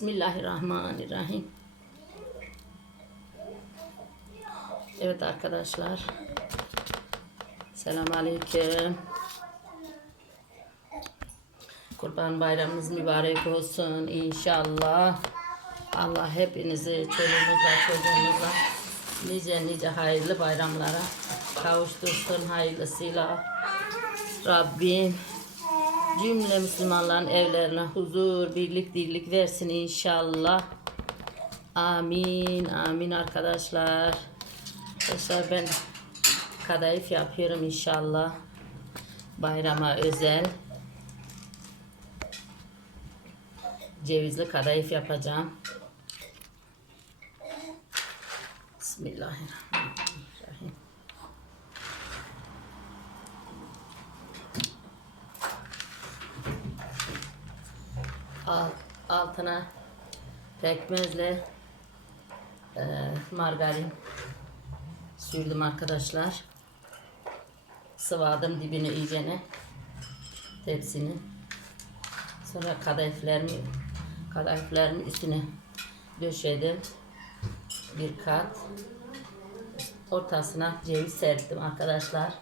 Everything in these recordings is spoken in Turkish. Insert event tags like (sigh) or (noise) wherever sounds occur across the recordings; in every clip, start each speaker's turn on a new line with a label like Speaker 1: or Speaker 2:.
Speaker 1: Bismillahirrahmanirrahim. Evet arkadaşlar. Selamünaleyküm. Kurban bayramınız mübarek olsun inşallah. Allah hepinizi çoluğunuzla çocuğunuzla nice nice hayırlı bayramlara kavuştursun hayırlısıyla. Rabbim cümle Müslümanların evlerine huzur, birlik, dirlik versin inşallah. Amin, amin arkadaşlar. Arkadaşlar ben kadayıf yapıyorum inşallah. Bayrama özel. Cevizli kadayıf yapacağım. Bismillahirrahmanirrahim. Alt, altına pekmezle e, margarin sürdüm arkadaşlar. Sıvadım dibini iyicene tepsinin. Sonra kadayıflarımı kadayıflarımın üstüne döşedim. Bir kat. Ortasına ceviz serptim arkadaşlar.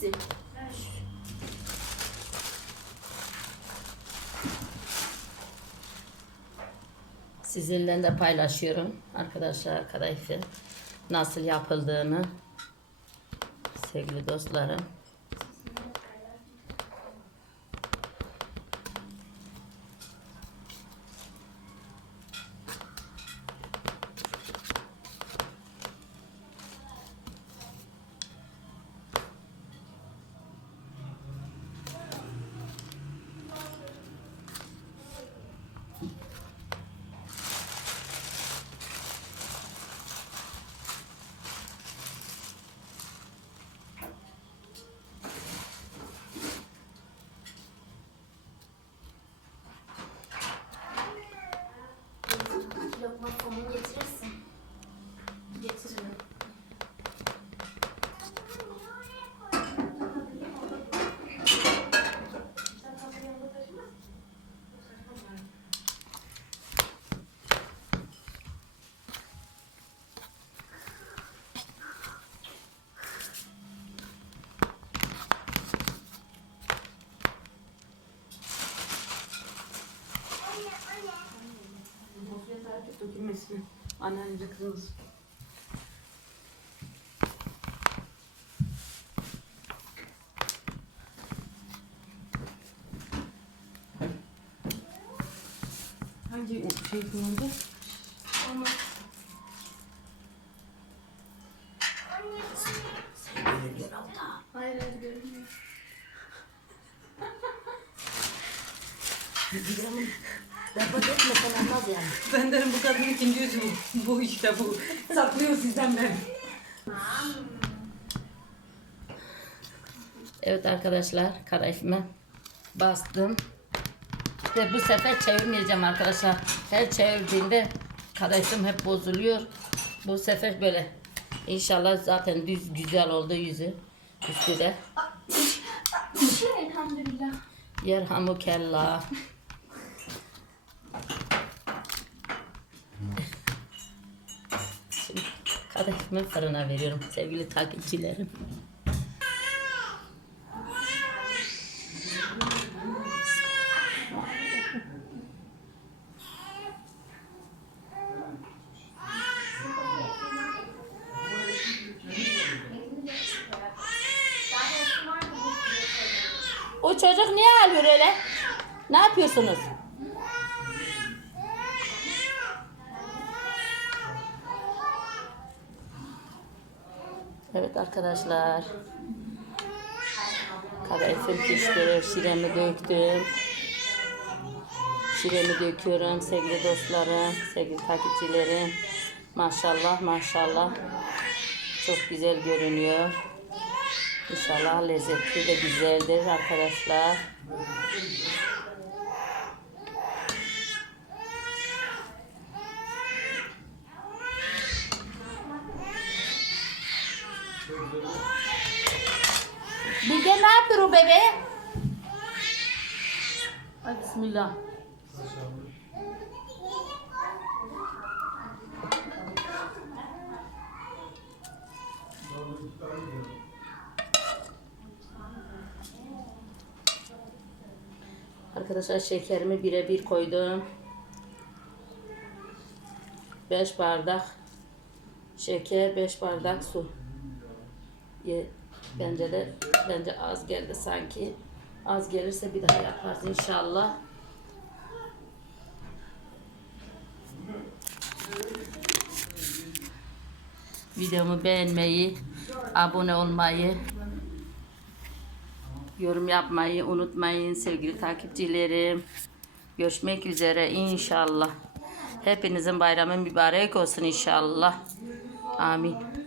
Speaker 2: Dizi.
Speaker 1: Sizinle de paylaşıyorum arkadaşlar kadayıfı nasıl yapıldığını sevgili dostlarım.
Speaker 3: Dökülmesini. Annenize kızınız. Hangi şey kullandı?
Speaker 2: Onu hayır hayır.
Speaker 1: Berbat etmesen olmaz yani. (laughs)
Speaker 3: Benden bu kadın ikinci yüzü bu. Bu işte bu. (laughs) Saklıyor sizden ben.
Speaker 1: Evet arkadaşlar kadayıfımı bastım. Ve bu sefer çevirmeyeceğim arkadaşlar. Her çevirdiğimde kadayıfım hep bozuluyor. Bu sefer böyle. İnşallah zaten düz güzel oldu yüzü. Üstü de.
Speaker 2: Elhamdülillah.
Speaker 1: Yerhamukellah. Kadayıfımı fırına veriyorum sevgili takipçilerim. O çocuk niye ağlıyor öyle? Ne yapıyorsunuz? Evet arkadaşlar. Kadayıfım pişti. Şiremi döktüm. Şiremi döküyorum sevgili dostlarım, sevgili takipçilerim. Maşallah maşallah. Çok güzel görünüyor. İnşallah lezzetli de güzeldir arkadaşlar. Bilge ne yapıyor o bebe? Ay bismillah. Arkadaşlar şekerimi birebir koydum. 5 bardak şeker, 5 bardak su. Bence de bence az geldi sanki. Az gelirse bir daha yaparız inşallah. Videomu beğenmeyi, abone olmayı, yorum yapmayı unutmayın sevgili takipçilerim. Görüşmek üzere inşallah. Hepinizin bayramı mübarek olsun inşallah. Amin.